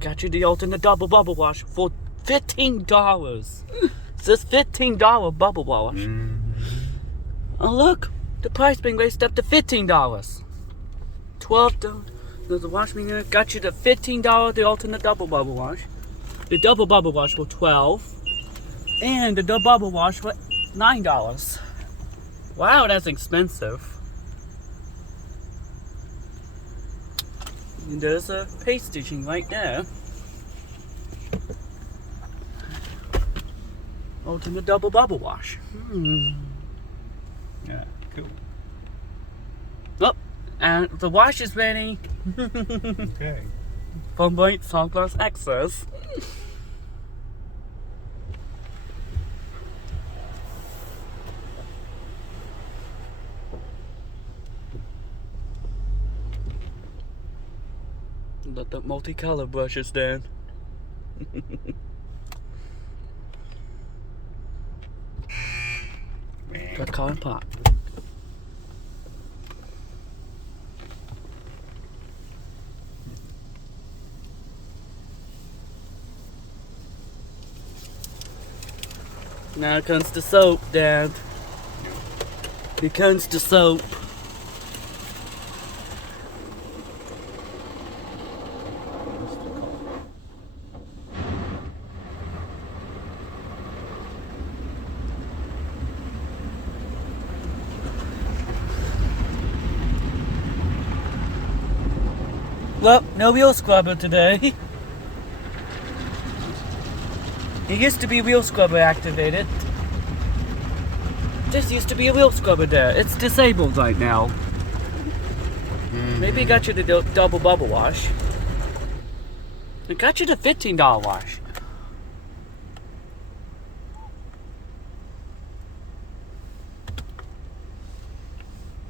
Got you the alternate double bubble wash for $15. It's this $15 bubble wash. Oh look, the price being raised up to $15. $12. There's a wash machine. Got you the $15 the alternate double bubble wash. The double bubble wash for $12, and the double bubble wash for $9. Wow, that's expensive. And there's a paste stitching right there. Ultimate double bubble wash. Yeah, cool. Oh, and the wash is ready. Okay. Foambrite Softgloss Excess. Let the multicolor brushes down. Got cotton pot. Now comes the soap, Dad. Here comes the soap. Well, no wheel scrubber today. It used to be wheel scrubber activated. This used to be a wheel scrubber there. It's disabled right now. Maybe it got you the double bubble wash. It got you the $15 wash.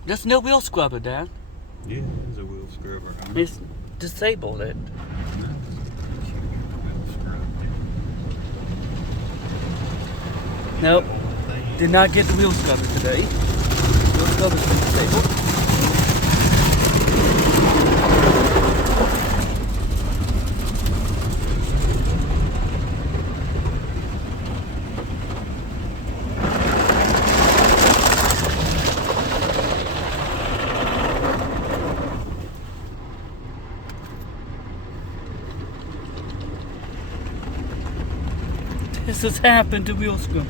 There's no wheel scrubber there. Yeah, there's a wheel scrubber. It's disabled it. Nope. Did not get the wheel scrubber today. Wheel scrubber's been disabled. This has happened to wheel scrubber.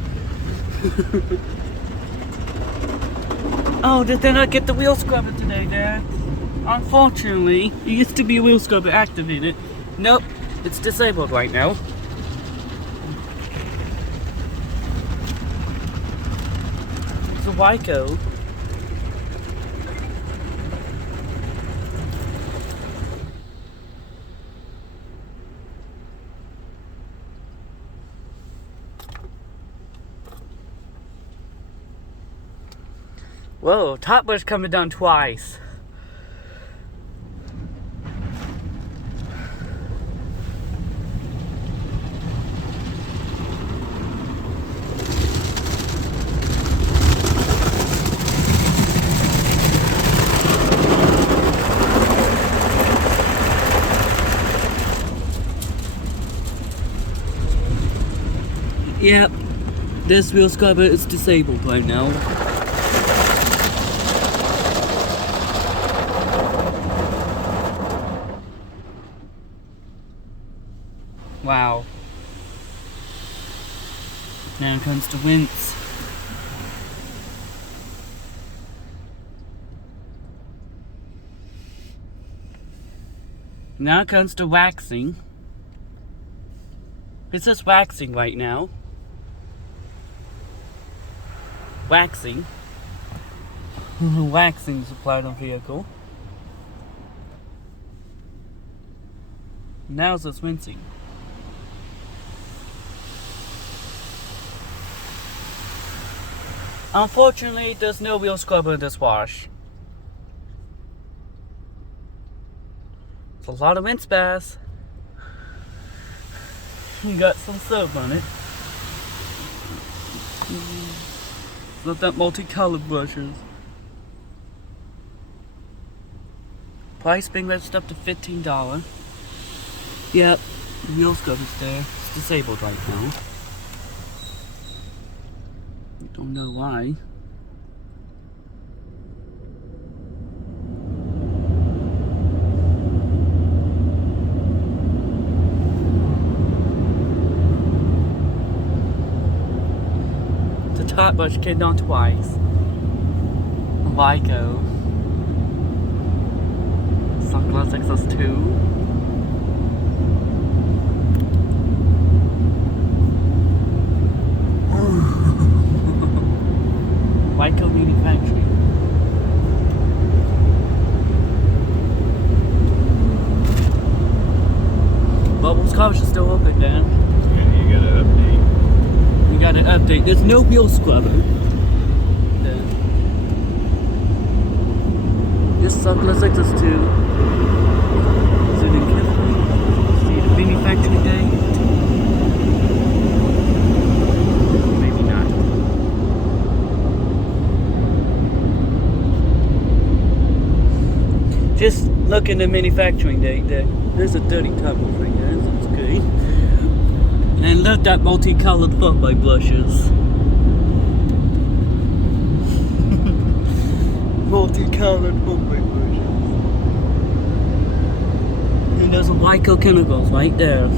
Oh, did they not get the wheel scrubber today, Dad? Unfortunately, it used to be a wheel scrubber activated. Nope, it's disabled right now. It's a Ryko. Whoa, top was coming down twice. Yep, this wheel scrubber is disabled right now. Wow. Now comes the rinse. Now comes the waxing. It's just waxing right now. Waxing. Waxing is applied on vehicle. Now it's just rinsing. Unfortunately, there's no wheel scrubber in this wash. It's a lot of rinse baths. You got some soap on it. Not that multicolored brushes. Price being raised up to $15. Yep, the wheel scrubber's there. It's disabled right now. Don't know why. The top brush came down twice. Ryko. Softgloss XS2. Ryko manufacturing. Bubbles cars are still open, Dan. Yeah, you gotta update. You gotta update. There's no wheel scrubber. Just Softgloss XS2. Zoom in carefully. See the manufacturing date. Maybe not. Just look in the manufacturing date there. There's a dirty tub over here, that's good. And look at multicolored Foambrite brushes. Multicolored Foambrite brushes. And there's a Ryko chemicals right there.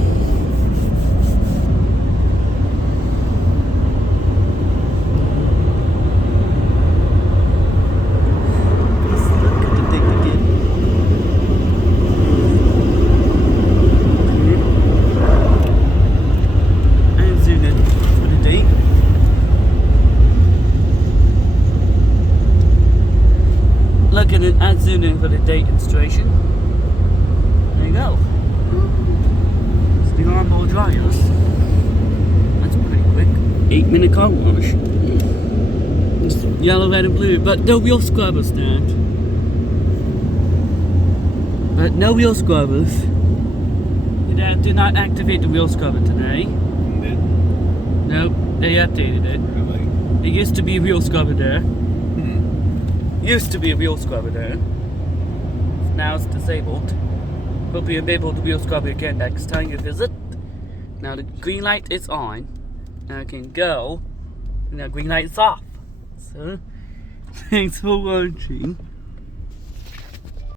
Look at it and zoom in for the date installation. There you go. It's the onboard dryers. That's pretty quick. 8-minute car wash. It's yellow, red, and blue, but no wheel scrubber stand. But no wheel scrubbers. Your dad did not activate the wheel scrubber today. Nope, they updated it. Really? There used to be a wheel scrubber there. Used to be a wheel scrubber there. Now it's disabled. Hope you'll be able to wheel scrubber again next time you visit. Now the green light is on. Now I can go. And the green light is off. So, thanks for watching.